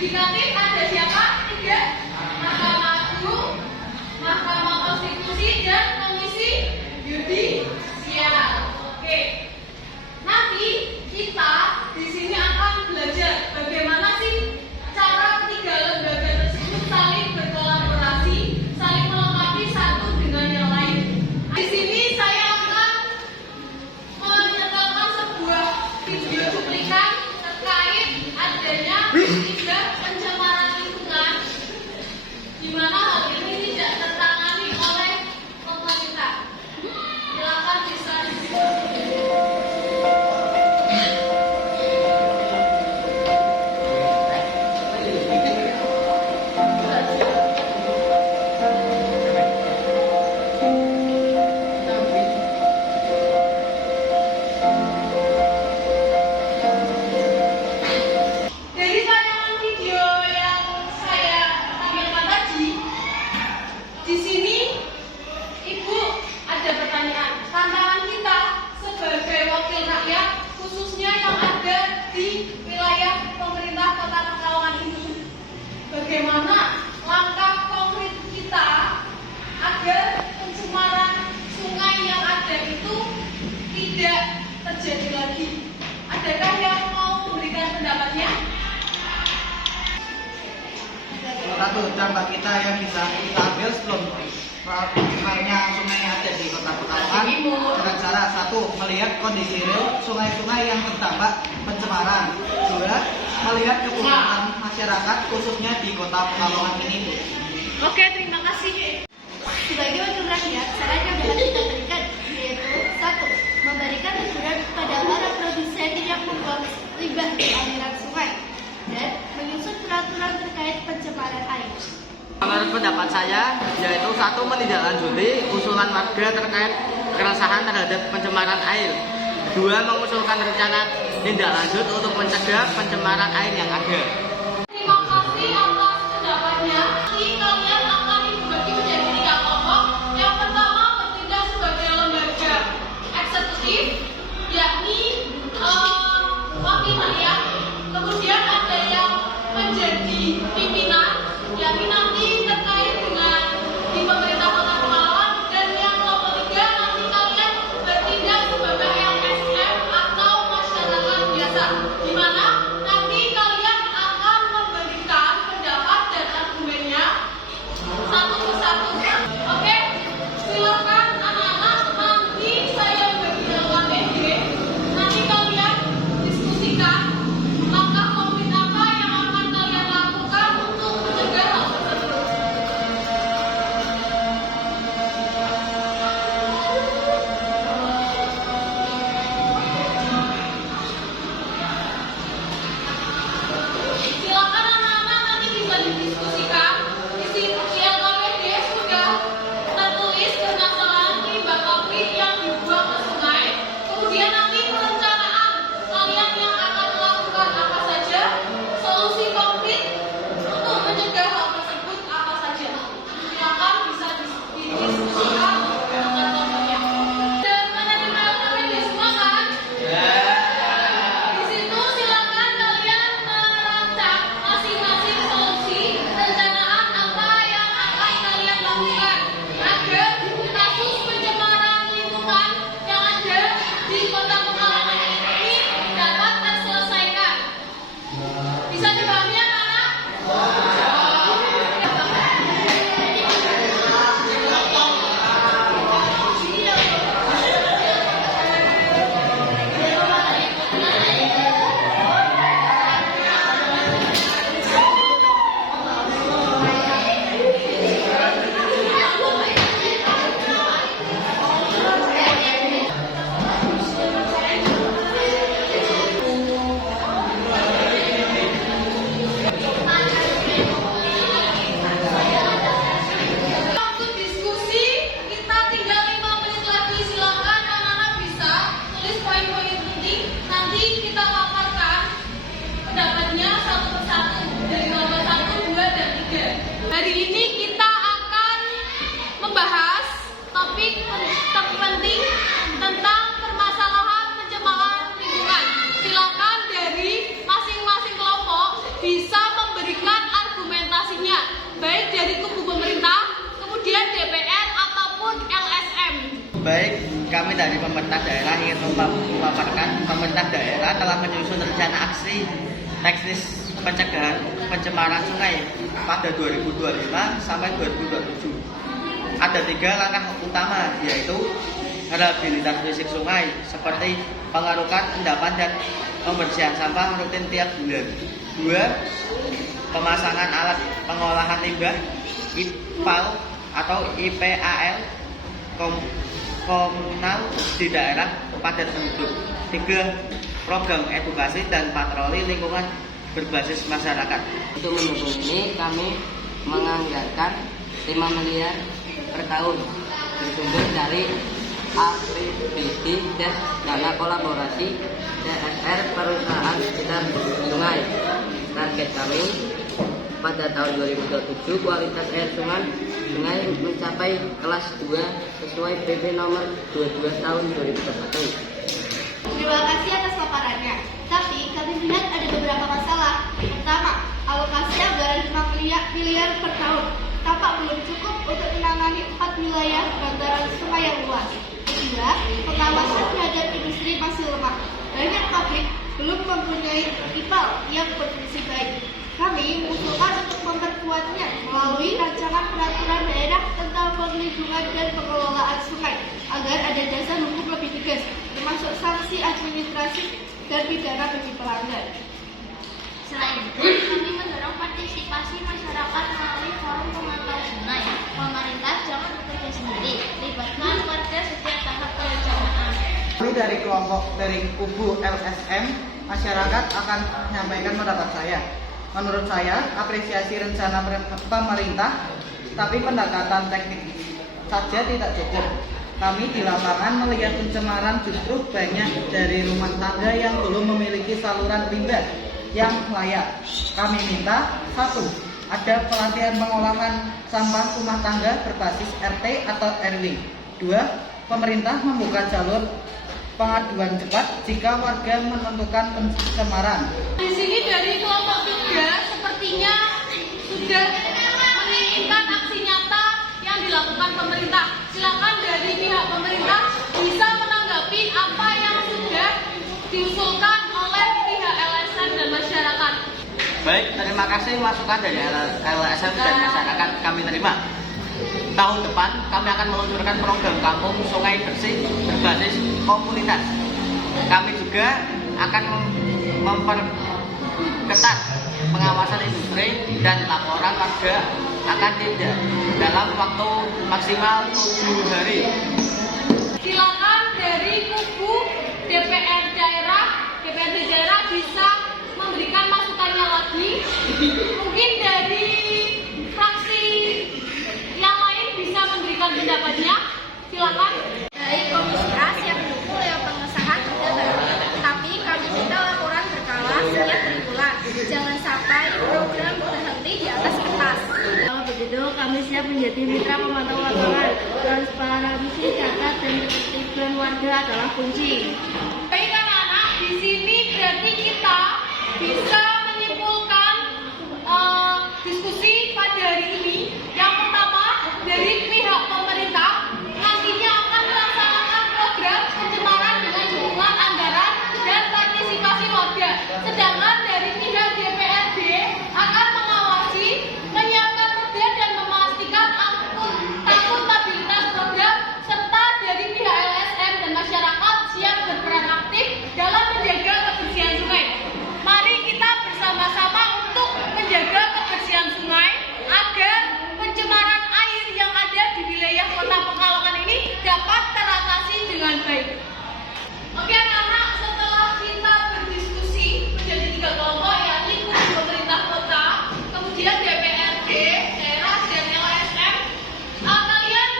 Yudikatif ada siapa? 3. Mahkamah Agung, Mahkamah Konstitusi, dan Komisi Yudisial. Oke. Nanti kita di sini akan belajar bagaimana sih cara ketiga lembaga tersebut saling berkolaborasi, saling melengkapi satu dengan yang lain. Di sini saya akan menyertakan sebuah video cuplikan terkait adanya tindak pencemaran lingkungan, di mana hal ini tidak tertangani oleh pemerintah. Silakan bisa bagaimana langkah konkret kita agar pencemaran sungai yang ada itu tidak terjadi lagi. Adakah yang mau memberikan pendapatnya? Satu dampak kita yang bisa kita ambil sebelum pencemarannya sungai yang ada di Kota Pekalongan dengan cara 1. Melihat kondisi real sungai-sungai yang terdampak pencemaran. 2. Melihat kebutuhan masyarakat khususnya di Kota Pekalongan ini. Oke, terima kasih. Sebagai wakil rakyat, saran yang dapat kita berikan yaitu 1. Memberikan teguran kepada para produsen yang membuang limbah di aliran sungai dan menyusun peraturan terkait pencemaran air. Menurut pendapat saya, yaitu 1. Menindaklanjuti usulan warga terkait keresahan terhadap pencemaran air. 2. Mengusulkan rencana tindak lanjut untuk mencegah pencemaran air yang ada. Terima kasih atas pendapatnya. Nanti kalian akan dibagi menjadi 3 kelompok. Yang pertama bertindak sebagai lembaga eksekutif, yakni wakil rakyat. Kemudian ada yang menjadi pimpinan, yakni nanti terkait dengan di pemerintah Kota Pekalongan. Dan yang kelompok 3 nanti kalian bertindak sebagai LSM atau masyarakat biasa, di mana nanti kalian akan memberikan pendapat dan argumennya satu persatu. Oke, silakan anak-anak, nanti saya bagi dalam ED. Nanti kalian diskusikan langkah konkret apa yang akan kalian lakukan untuk mencegah hal tersebut. Silakan anak-anak, nanti bisa didiskusikan. Di sini LKPD sudah tertulis permasalahan limbah pabrik yang dibuang ke sungai. Kemudian nanti perencanaan kalian yang akan melakukan apa saja, solusi konkret untuk mencegah hal tersebut apa saja. Silakan bisa didiskusikan dengan kelompoknya. Dan menerima LKPD semua kan? Di situ silakan kalian merancang masing-masing solusi perencanaan apa yang akan kalian lakukan agar kasus pencemaran lingkungan yang ada di Kota Pekalongan ini dapat terselesaikan. Bisa dipahami anak-anak? Untuk diskusi kita tinggal 5 menit lagi. Silakan anak-anak bisa tulis poin-poin penting. Nanti kita paparkan pendapatnya satu persatu dari nomor 1, 2, dan 3. Hari ini kita akan membahas topik penting tentang permasalahan pencemaran lingkungan. Silakan dari masing-masing kelompok bisa memberikan dari pemerintah daerah ingin memaparkan pemerintah daerah telah menyusun rencana aksi teknis pencegahan pencemaran sungai pada 2025 sampai 2027. Ada 3 langkah utama, yaitu rehabilitasi fisik sungai seperti pengerukan, endapan, dan pembersihan sampah rutin tiap bulan. 2. Pemasangan alat pengolahan limbah IPAL atau IPAL komunal di daerah padat penduduk. 3. Program edukasi dan patroli lingkungan berbasis masyarakat. Untuk mendukung ini kami menganggarkan 5 miliar per tahun bersumber dari APBD dan dana kolaborasi DSR perusahaan sekitar sungai. Target kami pada tahun 2027 kualitas air sungai mencapai kelas 2 sesuai PP nomor 22 tahun 2021. Terima kasih atas paparannya. Tapi kami melihat ada beberapa masalah. Pertama, alokasi anggaran 5 miliar per tahun tampak belum cukup untuk menangani 4 wilayah bantaran sungai yang luas. Kedua, pengawasan terhadap industri masih lemah. Banyak pabrik belum mempunyai IPAL yang berfungsi baik. Kami mengusulkan untuk memperkuatnya melalui rancangan peraturan daerah tentang perlindungan dan pengelolaan sungai agar ada dasar hukum lebih tegas, termasuk sanksi administrasi dan pidana bagi pelanggar. Selain itu, kami mendorong partisipasi masyarakat melalui forum pemantau sungai. Pemerintah jangan bekerja sendiri, libatkan warga setiap tahap perencanaan. Kami dari kubu LSM, masyarakat akan menyampaikan pendapat saya. Menurut saya, apresiasi rencana pemerintah, tapi pendekatan teknik saja tidak cukup. Kami di lapangan melihat pencemaran justru banyak dari rumah tangga yang belum memiliki saluran limbah yang layak. Kami minta 1. Ada pelatihan pengolahan sampah rumah tangga berbasis RT atau RW. 2. Pemerintah membuka jalur pengaduan cepat jika warga menentukan pencemaran. Di sini dari kelompok 3 sepertinya sudah menginginkan aksi nyata yang dilakukan pemerintah. Silakan dari pihak pemerintah bisa menanggapi apa yang sudah diusulkan oleh pihak LSM dan masyarakat. Baik, terima kasih masukan dari LSM dan masyarakat kami terima. Tahun depan kami akan meluncurkan program kampung sungai bersih berbasis komunitas. Kami juga akan memperketat pengawasan industri dan laporan warga akan tindak dalam waktu maksimal 7 hari. Silakan dari kubu DPRD daerah bisa memberikan masukannya lagi. Mungkin dari fraksi yang lain bisa memberikan pendapatnya. Silakan. Dari Komisi A siap mendukung lewat pengesahan Perda baru, tapi kami minta laporan berkala setiap 3 bulan. Jangan sampai program berhenti di atas kertas. Kalau begitu, kami siap menjadi mitra pemantau lapangan. Transparansi, data, dan ketertiban warga adalah kunci. Baik anak-anak, di sini berarti kita bisa menyimpulkan diskusi pada hari ini. Yang pertama, dari pihak pemerintah nantinya akan melaksanakan program pencemaran dengan dukungan anggaran dan partisipasi warga. Sedangkan dari pihak DPRD akan mengawasi, menyiapkan perda dan memastikan akuntabilitas program, serta dari pihak LSM dan masyarakat siap berperan aktif dalam menjaga kebersihan sungai. Mari kita bersama-sama untuk menjaga kebersihan sungai agar pencemaran air yang ada di wilayah Kota Pekalongan ini dapat teratasi dengan baik. Oke anak-anak, setelah kita berdiskusi menjadi 3 kelompok, yakni kubu pemerintah kota, kemudian DPRD daerah dan LSM, kalian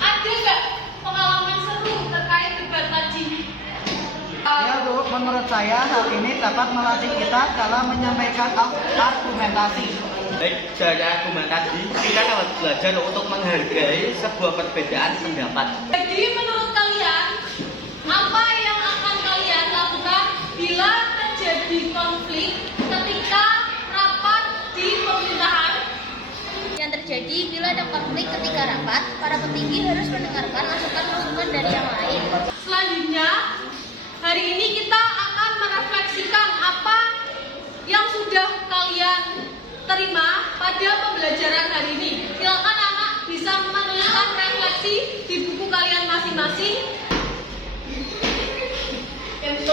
ada nggak pengalaman seru terkait debat tadi? Ya Bu, menurut saya hal ini dapat melatih kita dalam menyampaikan argumentasi. Baik, dari argumentasi kita dapat belajar untuk menghargai sebuah perbedaan pendapat. Jadi menurut kalian, apa yang akan kalian lakukan bila terjadi konflik ketika rapat di pemerintahan? Yang terjadi Jadi, bila ada konflik ketika rapat, para petinggi harus mendengarkan masukan-masukan dari yang lain. Selanjutnya, hari ini kita akan merefleksikan apa yang sudah kalian terima pada pembelajaran hari ini. Silakan anak bisa menuliskan refleksi di buku kalian masing-masing. Yang